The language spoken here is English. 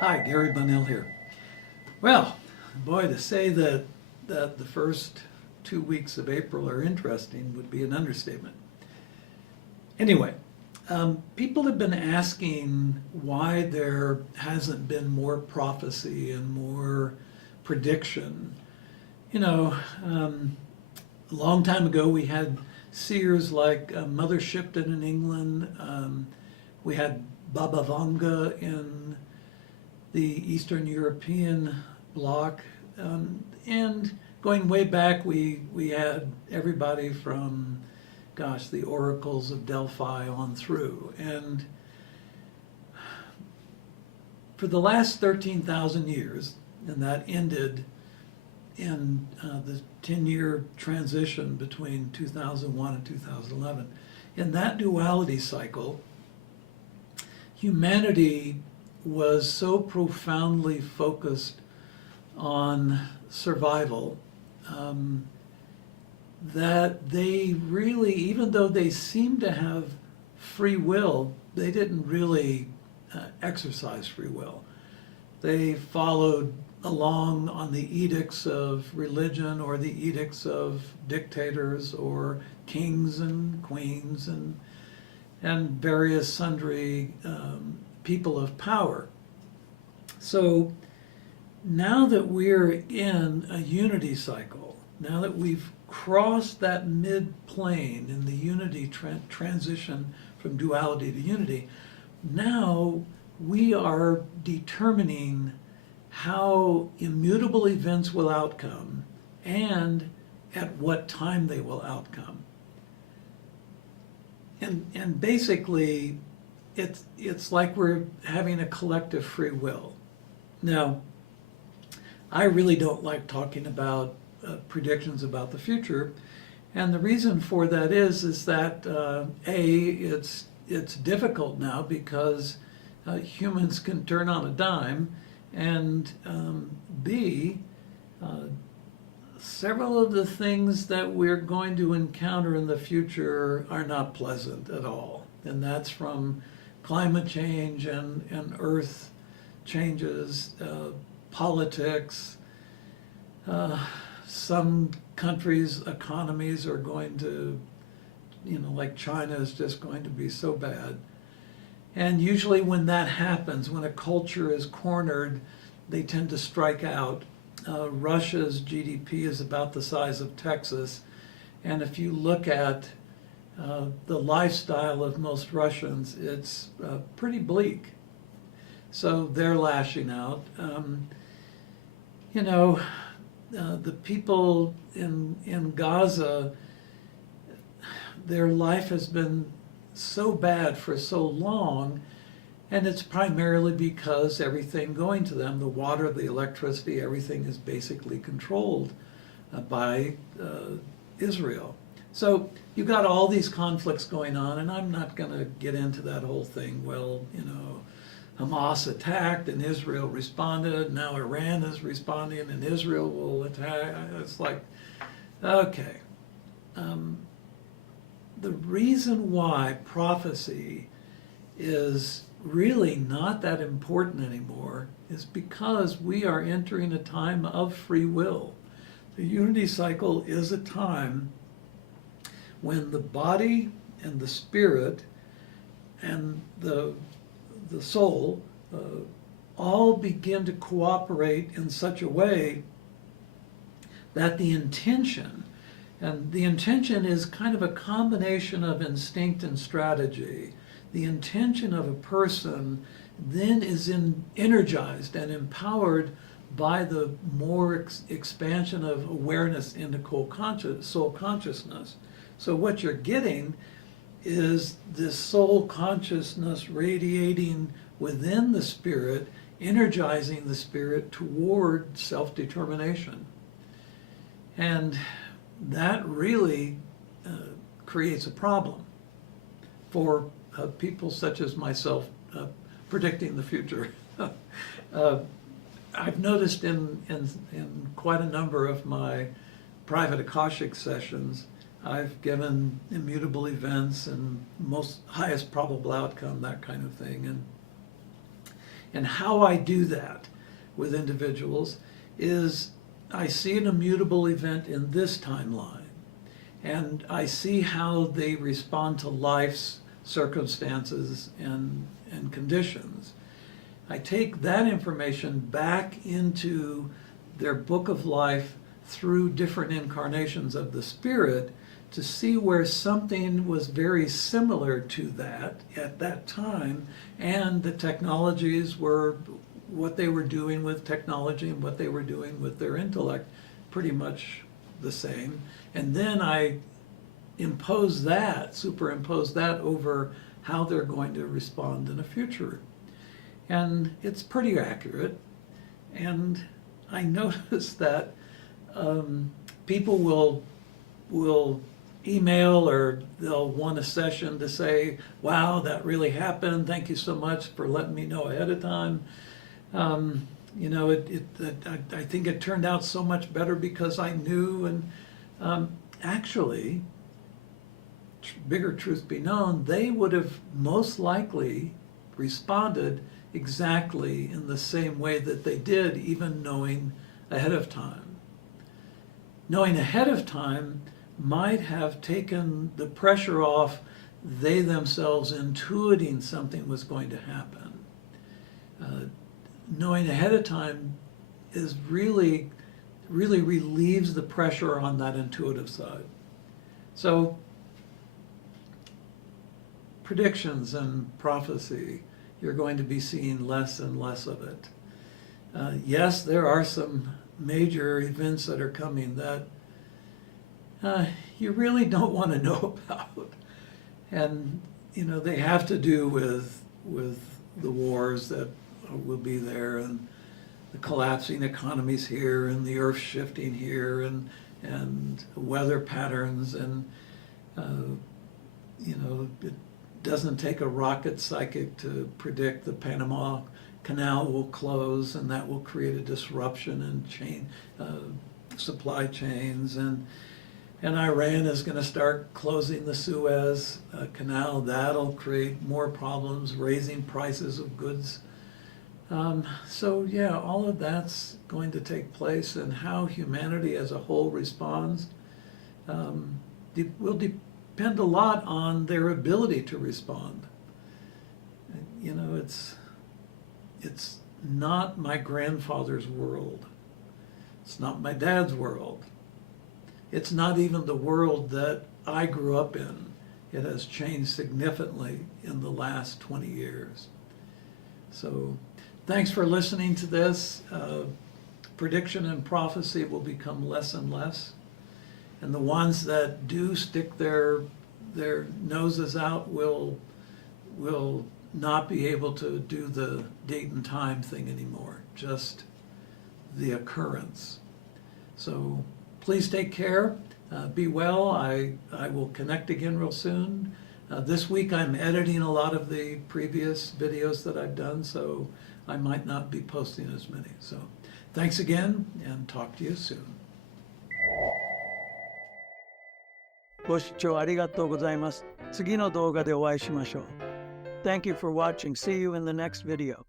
Hi, Gary Bunnell here. Well, boy, to say that the first 2 weeks of April are interesting would be an understatement. Anyway, people have been asking why there hasn't been more prophecy and more prediction. You know, a long time ago we had seers like Mother Shipton in England. We had Baba Vanga in the Eastern European bloc, and going way back, we had everybody from, gosh, the oracles of Delphi on through. And for the last 13,000 years, and that ended in the 10-year transition between 2001 and 2011, in that duality cycle, humanity was so profoundly focused on survival that they really, even though they seemed to have free will, they didn't really exercise free will. They followed along on the edicts of religion or the edicts of dictators or kings and queens and various sundry people of power. So now that we're in a unity cycle, now that we've crossed that mid-plane in the unity transition from duality to unity, now we are determining how immutable events will outcome and at what time they will outcome. And basically, it's like we're having a collective free will. Now, I really don't like talking about predictions about the future, and the reason for that is that it's difficult now because humans can turn on a dime, and B, several of the things that we're going to encounter in the future are not pleasant at all, and that's from climate change and earth changes, politics. Some countries' economies are going to, like China is just going to be so bad. And usually when that happens, when a culture is cornered, they tend to strike out. Russia's GDP is about the size of Texas, and if you look at the lifestyle of most Russians, it's pretty bleak. So they're lashing out. The people in Gaza, their life has been so bad for so long, and it's primarily because everything going to them, the water, the electricity, everything is basically controlled by Israel. So you've got all these conflicts going on, and I'm not going to get into that whole thing. Well, Hamas attacked and Israel responded. Now Iran is responding and Israel will attack. It's like, okay. The reason why prophecy is really not that important anymore is because we are entering a time of free will. The unity cycle is a time when the body and the spirit and the soul all begin to cooperate in such a way that the intention is kind of a combination of instinct and strategy. The intention of a person then is energized and empowered by the more expansion of awareness into soul consciousness. So what you're getting is this soul consciousness radiating within the spirit, energizing the spirit toward self-determination. And that really creates a problem for people such as myself predicting the future. I've noticed in quite a number of my private Akashic sessions, I've given immutable events and most highest probable outcome, that kind of thing. And how I do that with individuals is I see an immutable event in this timeline, and I see how they respond to life's circumstances and conditions. I take that information back into their book of life through different incarnations of the Spirit to see where something was very similar to that at that time, and the technologies were what they were doing with technology and what they were doing with their intellect pretty much the same. And then I superimpose that over how they're going to respond in the future. And it's pretty accurate. And I noticed that people will email, or they'll want a session to say, wow, that really happened. Thank you so much for letting me know ahead of time. You know, I think it turned out so much better because I knew. And actually, bigger truth be known, they would have most likely responded exactly in the same way that they did, even knowing ahead of time. Knowing ahead of time might have taken the pressure off they themselves intuiting something was going to happen. Knowing ahead of time is really relieves the pressure on that intuitive side. So predictions and prophecy, you're going to be seeing less and less of it. Yes, there are some major events that are coming that you really don't want to know about. And, you know, they have to do with the wars that will be there, and the collapsing economies here, and the earth shifting here, and weather patterns, and, you know, it doesn't take a rocket psychic to predict the Panama Canal will close, and that will create a disruption in supply chains, and Iran is going to start closing the Suez Canal. That'll create more problems, raising prices of goods. So yeah, all of that's going to take place, and how humanity as a whole responds will depend a lot on their ability to respond. You know, it's not my grandfather's world. It's not my dad's world. It's not even the world that I grew up in. It has changed significantly in the last 20 years. So thanks for listening to this. Prediction and prophecy will become less and less. And the ones that do stick their noses out will not be able to do the date and time thing anymore, just the occurrence. So please take care, be well. I will connect again real soon. This week I'm editing a lot of the previous videos that I've done, so I might not be posting as many. So thanks again, and talk to you soon. ご視聴ありがとうございます。次の動画でお会いしましょう。Thank you for watching. See you in the next video.